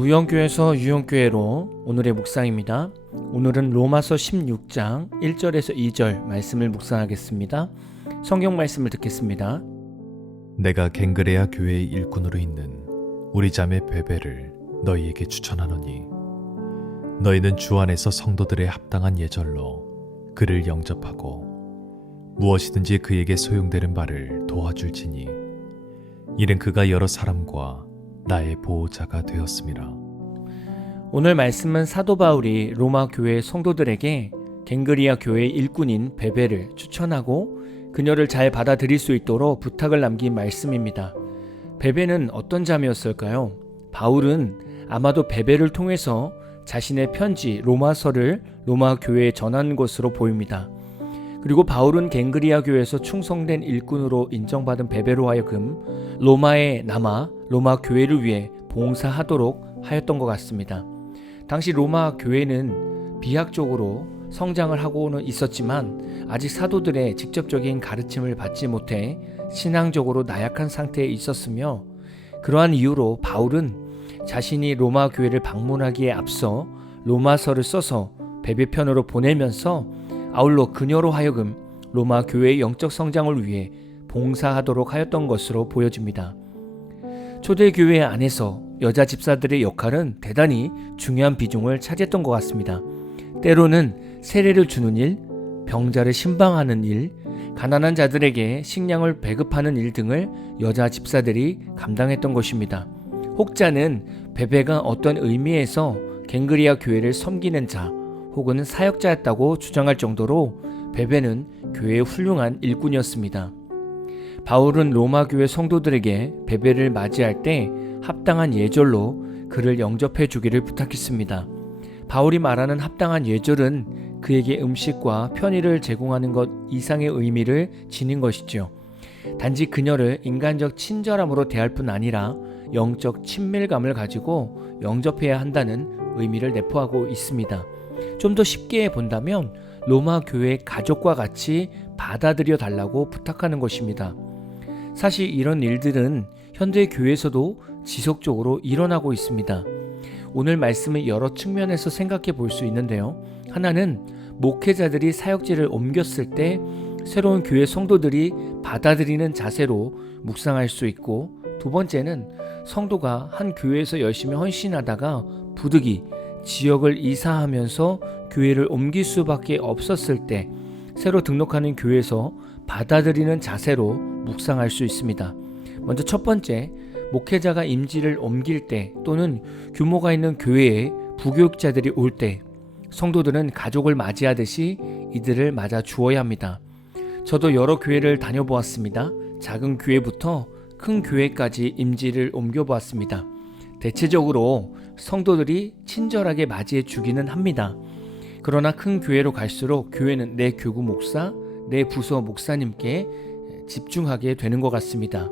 무형교회에서 유형교회로 오늘의 묵상입니다. 오늘은 로마서 16장 1절에서 2절 말씀을 묵상하겠습니다. 성경 말씀을 듣겠습니다. 내가 갱그레아 교회의 일꾼으로 있는 우리 자매 베베를 너희에게 추천하노니 너희는 주 안에서 성도들의 합당한 예절로 그를 영접하고 무엇이든지 그에게 소용되는 바를 도와줄지니 이는 그가 여러 사람과 나의 보호자가 되었음이라. 오늘 말씀은 사도 바울이 로마 교회 성도들에게 갱그리아 교회의 일꾼인 베베를 추천하고 그녀를 잘 받아들일 수 있도록 부탁을 남긴 말씀입니다. 베베는 어떤 자매였을까요? 바울은 아마도 베베를 통해서 자신의 편지 로마서를 로마 교회에 전한 것으로 보입니다. 그리고 바울은 갱그리아 교회에서 충성된 일꾼으로 인정받은 베베로 하여금 로마에 남아 로마 교회를 위해 봉사하도록 하였던 것 같습니다. 당시 로마 교회는 비약적으로 성장을 하고는 있었지만 아직 사도들의 직접적인 가르침을 받지 못해 신앙적으로 나약한 상태에 있었으며 그러한 이유로 바울은 자신이 로마 교회를 방문하기에 앞서 로마서를 써서 베베 편으로 보내면서 아울러 그녀로 하여금 로마 교회의 영적 성장을 위해 봉사하도록 하였던 것으로 보여집니다. 초대교회 안에서 여자 집사들의 역할은 대단히 중요한 비중을 차지했던 것 같습니다. 때로는 세례를 주는 일, 병자를 신방하는 일, 가난한 자들에게 식량을 배급하는 일 등을 여자 집사들이 감당했던 것입니다. 혹자는 베베가 어떤 의미에서 갱그리아 교회를 섬기는 자 혹은 사역자였다고 주장할 정도로 베베는 교회의 훌륭한 일꾼이었습니다. 바울은 로마 교회 성도들에게 베베를 맞이할 때 합당한 예절로 그를 영접해 주기를 부탁했습니다. 바울이 말하는 합당한 예절은 그에게 음식과 편의를 제공하는 것 이상의 의미를 지닌 것이죠. 단지 그녀를 인간적 친절함으로 대할 뿐 아니라 영적 친밀감을 가지고 영접해야 한다는 의미를 내포하고 있습니다. 좀 더 쉽게 본다면 로마 교회 가족과 같이 받아들여 달라고 부탁하는 것입니다. 사실 이런 일들은 현대 교회에서도 지속적으로 일어나고 있습니다. 오늘 말씀을 여러 측면에서 생각해 볼 수 있는데요. 하나는 목회자들이 사역지를 옮겼을 때 새로운 교회 성도들이 받아들이는 자세로 묵상할 수 있고, 두 번째는 성도가 한 교회에서 열심히 헌신하다가 부득이 지역을 이사하면서 교회를 옮길 수밖에 없었을 때 새로 등록하는 교회에서 받아들이는 자세로 묵상할 수 있습니다. 먼저 첫 번째, 목회자가 임지를 옮길 때 또는 규모가 있는 교회에 부교육자들이 올 때 성도들은 가족을 맞이하듯이 이들을 맞아 주어야 합니다. 저도 여러 교회를 다녀보았습니다. 작은 교회부터 큰 교회까지 임지를 옮겨보았습니다. 대체적으로 성도들이 친절하게 맞이해 주기는 합니다. 그러나 큰 교회로 갈수록 교회는 내 교구 목사, 내 부서 목사님께 집중하게 되는 것 같습니다.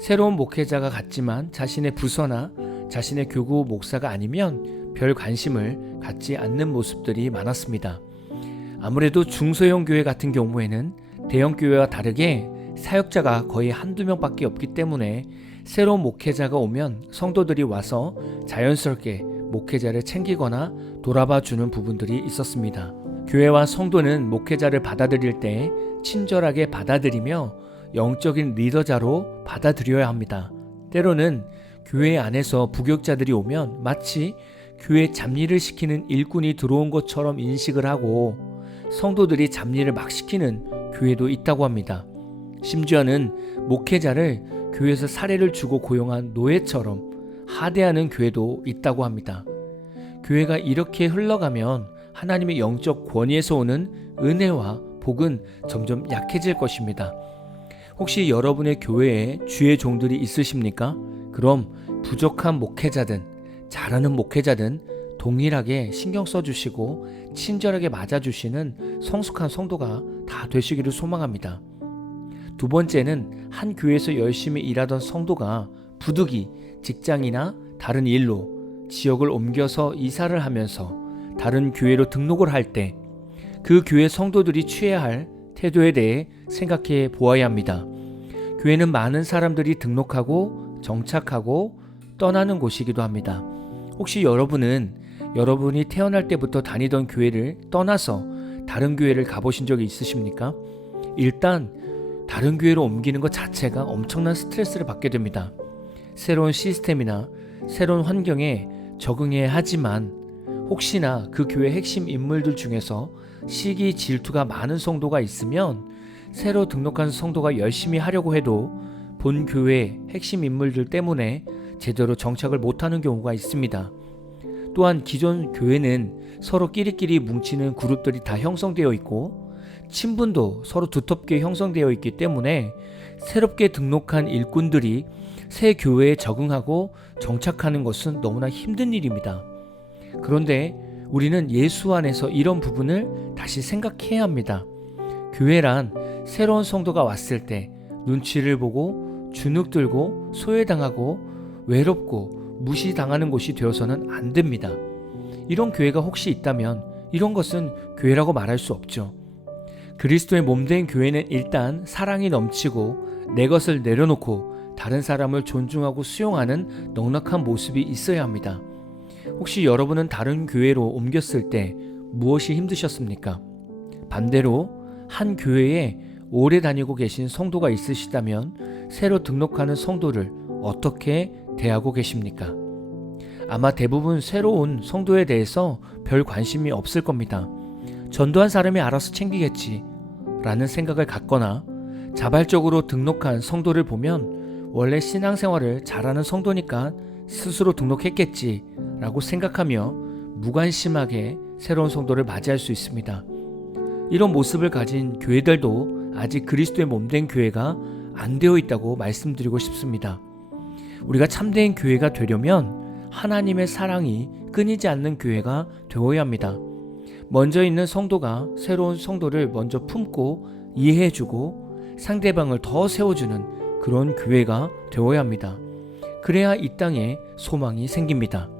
새로운 목회자가 같지만 자신의 부서나 자신의 교구 목사가 아니면 별 관심을 갖지 않는 모습들이 많았습니다. 아무래도 중소형 교회 같은 경우에는 대형 교회와 다르게 사역자가 거의 한두 명밖에 없기 때문에 새로운 목회자가 오면 성도들이 와서 자연스럽게 목회자를 챙기거나 돌아봐 주는 부분들이 있었습니다. 교회와 성도는 목회자를 받아들일 때 친절하게 받아들이며 영적인 리더자로 받아들여야 합니다. 때로는 교회 안에서 부교육자들이 오면 마치 교회 잡일을 시키는 일꾼이 들어온 것처럼 인식을 하고 성도들이 잡일을 막 시키는 교회도 있다고 합니다. 심지어는 목회자를 교회에서 사례를 주고 고용한 노예처럼 하대하는 교회도 있다고 합니다. 교회가 이렇게 흘러가면 하나님의 영적 권위에서 오는 은혜와 복은 점점 약해질 것입니다. 혹시 여러분의 교회에 주의 종들이 있으십니까? 그럼 부족한 목회자든 잘하는 목회자든 동일하게 신경 써주시고 친절하게 맞아주시는 성숙한 성도가 다 되시기를 소망합니다. 두 번째는 한 교회에서 열심히 일하던 성도가 부득이 직장이나 다른 일로 지역을 옮겨서 이사를 하면서 다른 교회로 등록을 할 때 그 교회 성도들이 취해야 할 태도에 대해 생각해 보아야 합니다. 교회는 많은 사람들이 등록하고 정착하고 떠나는 곳이기도 합니다. 혹시 여러분은 여러분이 태어날 때부터 다니던 교회를 떠나서 다른 교회를 가보신 적이 있으십니까? 일단 다른 교회로 옮기는 것 자체가 엄청난 스트레스를 받게 됩니다. 새로운 시스템이나 새로운 환경에 적응해야 하지만 혹시나 그 교회 핵심 인물들 중에서 시기 질투가 많은 성도가 있으면 새로 등록한 성도가 열심히 하려고 해도 본 교회 핵심 인물들 때문에 제대로 정착을 못하는 경우가 있습니다. 또한 기존 교회는 서로 끼리끼리 뭉치는 그룹들이 다 형성되어 있고 친분도 서로 두텁게 형성되어 있기 때문에 새롭게 등록한 일꾼들이 새 교회에 적응하고 정착하는 것은 너무나 힘든 일입니다. 그런데 우리는 예수 안에서 이런 부분을 다시 생각해야 합니다. 교회란 새로운 성도가 왔을 때 눈치를 보고 주눅 들고 소외당하고 외롭고 무시당하는 곳이 되어서는 안 됩니다. 이런 교회가 혹시 있다면 이런 것은 교회라고 말할 수 없죠. 그리스도의 몸된 교회는 일단 사랑이 넘치고 내 것을 내려놓고 다른 사람을 존중하고 수용하는 넉넉한 모습이 있어야 합니다. 혹시 여러분은 다른 교회로 옮겼을 때 무엇이 힘드셨습니까? 반대로 한 교회에 오래 다니고 계신 성도가 있으시다면 새로 등록하는 성도를 어떻게 대하고 계십니까? 아마 대부분 새로운 성도에 대해서 별 관심이 없을 겁니다. 전도한 사람이 알아서 챙기겠지 라는 생각을 갖거나 자발적으로 등록한 성도를 보면 원래 신앙생활을 잘하는 성도니까 스스로 등록했겠지 라고 생각하며 무관심하게 새로운 성도를 맞이할 수 있습니다. 이런 모습을 가진 교회들도 아직 그리스도의 몸된 교회가 안 되어 있다고 말씀드리고 싶습니다. 우리가 참된 교회가 되려면 하나님의 사랑이 끊이지 않는 교회가 되어야 합니다. 먼저 있는 성도가 새로운 성도를 먼저 품고 이해해주고 상대방을 더 세워주는 그런 교회가 되어야 합니다. 그래야 이 땅에 소망이 생깁니다.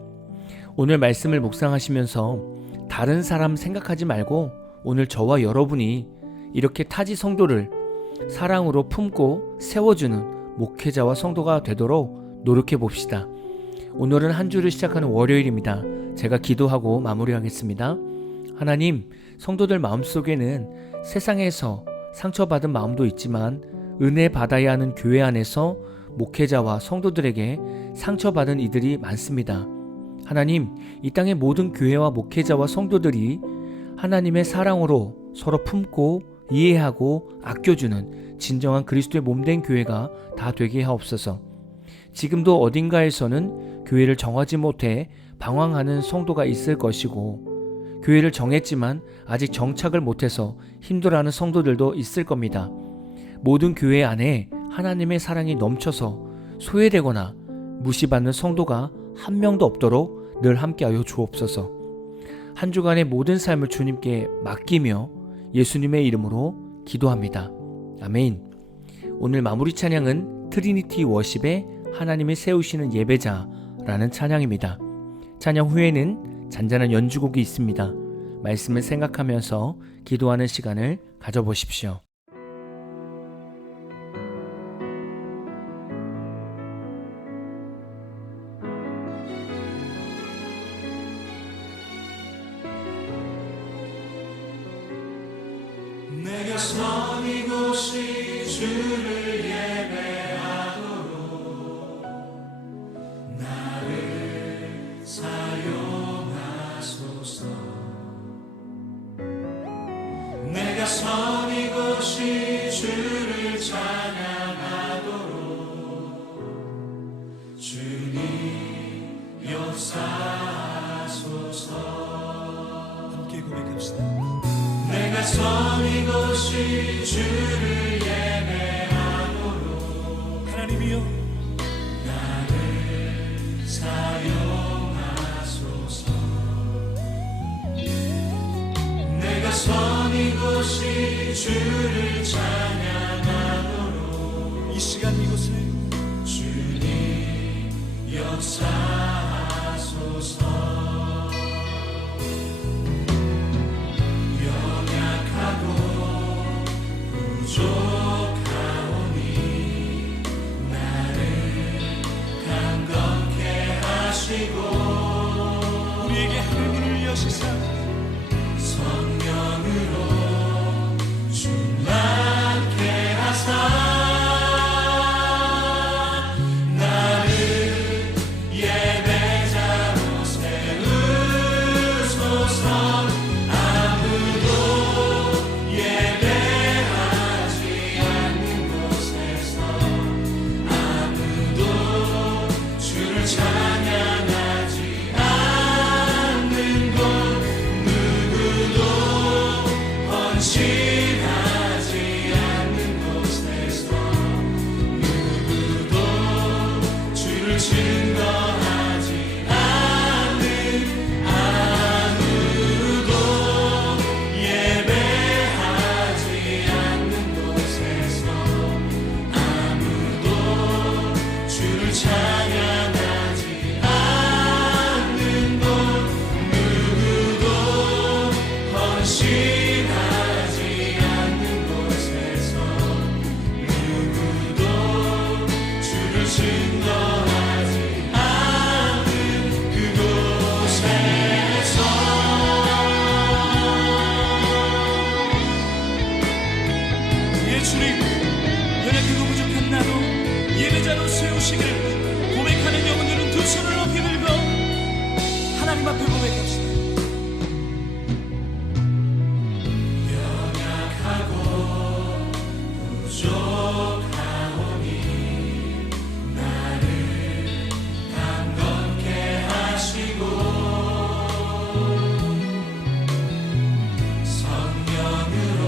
오늘 말씀을 묵상하시면서 다른 사람 생각하지 말고 오늘 저와 여러분이 이렇게 타지 성도를 사랑으로 품고 세워주는 목회자와 성도가 되도록 노력해 봅시다. 오늘은 한 주를 시작하는 월요일입니다. 제가 기도하고 마무리하겠습니다. 하나님, 성도들 마음속에는 세상에서 상처받은 마음도 있지만 은혜 받아야 하는 교회 안에서 목회자와 성도들에게 상처받은 이들이 많습니다. 하나님, 이 땅의 모든 교회와 목회자와 성도들이 하나님의 사랑으로 서로 품고 이해하고 아껴주는 진정한 그리스도의 몸된 교회가 다 되게 하옵소서. 지금도 어딘가에서는 교회를 정하지 못해 방황하는 성도가 있을 것이고 교회를 정했지만 아직 정착을 못해서 힘들어하는 성도들도 있을 겁니다. 모든 교회 안에 하나님의 사랑이 넘쳐서 소외되거나 무시받는 성도가 한 명도 없도록 늘 함께하여 주옵소서. 한 주간의 모든 삶을 주님께 맡기며 예수님의 이름으로 기도합니다. 아멘. 오늘 마무리 찬양은 트리니티 워십의 하나님이 세우시는 예배자라는 찬양입니다. 찬양 후에는 잔잔한 연주곡이 있습니다. 말씀을 생각하면서 기도하는 시간을 가져보십시오. 내가 선 이곳이 주를 예배하도록 나를 사용하소서. 내가 선 이곳이 주를 찬양하도록 주님 역사하소서. 함께 고백합시다. 내가 선 이곳이 주를 예배하도록 하나님이여 나를 사용하소서. 내가 선 이곳이 주를 찬양하도록 이 시간 이곳에 주님 역사하소서. 부족하오니 나를 강건케 하시고 주를 증거하지 않는 아무도 예배하지 않는 곳에서 아무도 주를 찬양하지 않는 곳 누구도 헌신하지 않는 곳에서 누구도 주를 증거하지 않는 그곳에서 예 주님 연약하고 부족한 나도 예배자로 세우시기를 고백하는 영혼들은 두 손을 높이 들고 하나님 앞에 고백합시다. 연약하고 부족하오니 나를 강건케 하시고 성령으로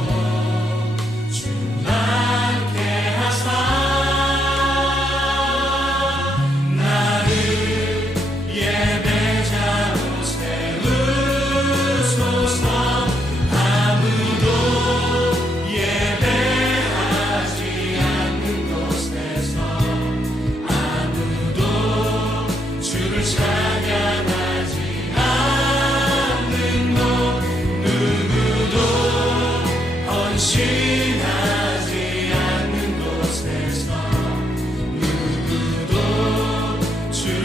충만케 하사 나를 예배자로 세우소서. 아무도 예배하지 않는 곳에서 아무도 주를 찬양하지 않는 곳 누구도 헌신하지 않는 곳에서 누구도 주를